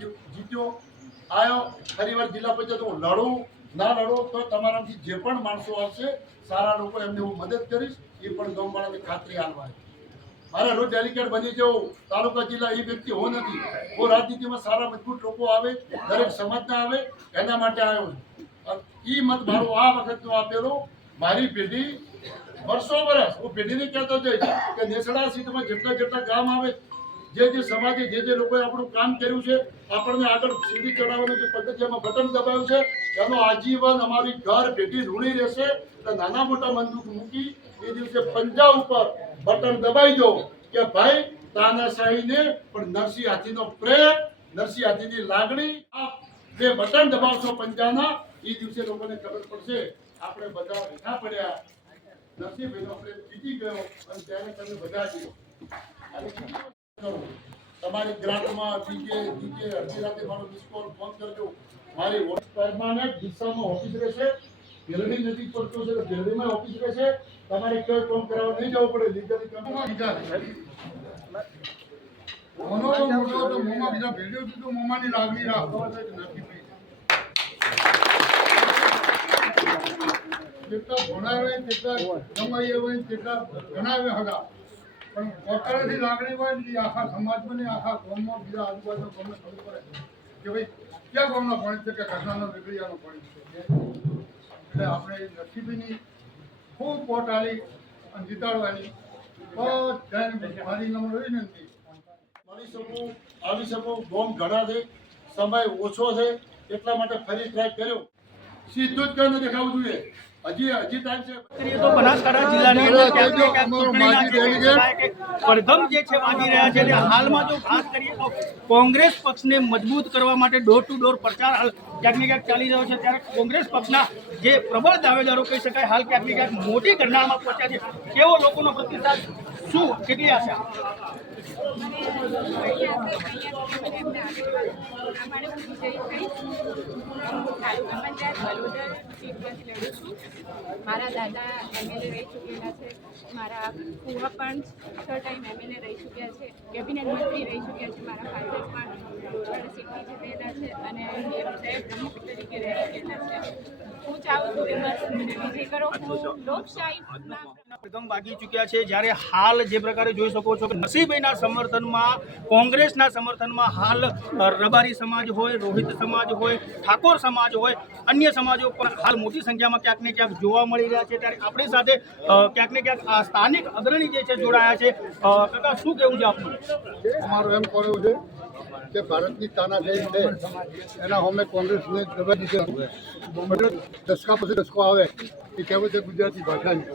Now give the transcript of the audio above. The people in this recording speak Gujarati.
જીત્યો આવ્યો, ફરીવાર જિલ્લા પંચાયત હું લડું ના લડું તો તમારાથી જે પણ માણસો આવશે સારા લોકો એમને હું મદદ કરીશ, એ પણ ગામવાળાને ખાતરી આપવા. મારે રોજ ડેલિકેટ બની જવું તાલુકા જિલ્લા એ વ્યક્તિ હું નથી. હું રાજનીતિમાં સારા મજબૂત લોકો આવે, દરેક સમાજના આવે, એના માટે આવ્યો છું. એ મત મારો આ વખતનો આપેલો. મારી પેઢી વર્ષો વર્ષ હું પેઢીને કહેતો જઈશ કે નેસડા સીટમાં જેટલા ગામ આવે, જે સમાજે જે લોકોએ આપણું કામ કર્યું છે, આપણને આગળ સીડી ચડાવવાની જે પદ્ધતિમાં બટન દબાવ્યું છે, એનો આજીવન અમારી ઘર પેઢી ઋણી રહેશે. એટલે નાના મોટા બંદૂક મૂકી એ દિવસે પંજા ઉપર બટન દબાઈ દો કે ભાઈ તાનાશાહીને પણ નરસિંહ હાથીનો પ્રેમ, નરસિંહ હાથીની લાગણી. આ બે બટન દબાવશો પંજાના, એ દિવસે લોકોને ખબર પડશે આપણે બધા બેઠા પડ્યા, નરસિંહભાઈનો પ્રેમ જીતી ગયો અને ત્યારે તમે બધા જીવો. તમારી ગ્રાન્ટમાં ડીજે અડધી રાતે મારો મિસ કોલ ફોન કરજો. મારી પરમાનન્ટ દિશામાં ઓફિસ રહેશે. ગેરડી નજીક પડતો છે તો ગેરડીમાં ઓફિસ રહેશે. તમારે કોઈ કામ કરાવવા નહીં જવું પડે. લીગલી કામ મોટો તો મોમાં બીજા ભેડ્યો તો મોમાની લાગણી રાખો નથી. જેટલા ભણાવે તેટલા કમાઈએ હોય તેટલા ભણાવે હતા, પણ પોતાનાથી લાગણી હોય ને આખા સમાજમાં ને આખા ગામમાં બીજા આજુબાજુ ગામને ખબર પડે કે ભાઈ ક્યાં ગામનો ભણે છે કે ઘરનાનો વેગળિયાનો ભણે છે. એટલે આપણે નસીબીની ખૂબ પોટ આલી અને જીતાડવાની બધાને મારી નંબર વિનંતી. મળી શકું, આવી શકું. ગોમ ઘણા છે, સમય ઓછો છે, એટલા માટે ફરી ટ્રાય કર્યો. સીધું જ કરીને દેખાવું જોઈએ. હજી ટાઈમ છે. તો બનાસકાંઠા જિલ્લાની પ્રથમ જે છે વાગી રહ્યા છે. હાલમાં જો વાત કરીએ તો કોંગ્રેસ પક્ષને મજબૂત કરવા માટે ડોર ટુ ડોર પ્રચાર હાલ ક્યાંક ને ક્યાંક ચાલી રહ્યો છે. ત્યારે કોંગ્રેસ પક્ષના જે પ્રબળ દાવેદારો કહી શકાય હાલ ક્યાંક ને ક્યાંક મોટી ગણનામાં પહોંચ્યા છે. કેવો લોકોનો પ્રતિસાદ, શું કેટલી આશા? મારા દાદા એમએલએ રહી ચૂકેલા છે, મારા ફુવા પણ 6 ટાઈમ એમએલએ રહી ચૂક્યા છે, કેબિનેટ મંત્રી રહી ચૂક્યા છે, મારા ફાધર પણ ડોરવાડ સીટથી જીતેલા છે અને એ બધા પ્રમુખ તરીકે રહી ચૂકેલા છે. હું ચાહું છું કે બસ મને વિજય કરો. હું લોકશાહી પ્રથમ વાગી ચૂક્યા છે. જ્યારે હાલ જે પ્રકારે જોઈ શકો છો કે નરસિંહભાઈના સમર્થનમાં, કોંગ્રેસના સમર્થનમાં હાલ રબારી સમાજ હોય, રોહિત સમાજ હોય, ઠાકોર સમાજ હોય, અન્ય સમાજો પણ હાલ મોટી સંખ્યામાં ક્યાંક ને ક્યાંક જોવા મળી રહ્યા છે. ત્યારે આપણી સાથે ક્યાંક ને ક્યાંક આ સ્થાનિક અગ્રણી જે છે જોડાયા છે. કાકા, શું કહેવું છે આપનું? અમારું એમ કહેવું છે કે ભારતની તાનાશાહી છે એના સામે કોંગ્રેસને દબાઈ દીધે. દસકા પછી દસકો આવે એ કહેવત છે ગુજરાતી ભાષાની.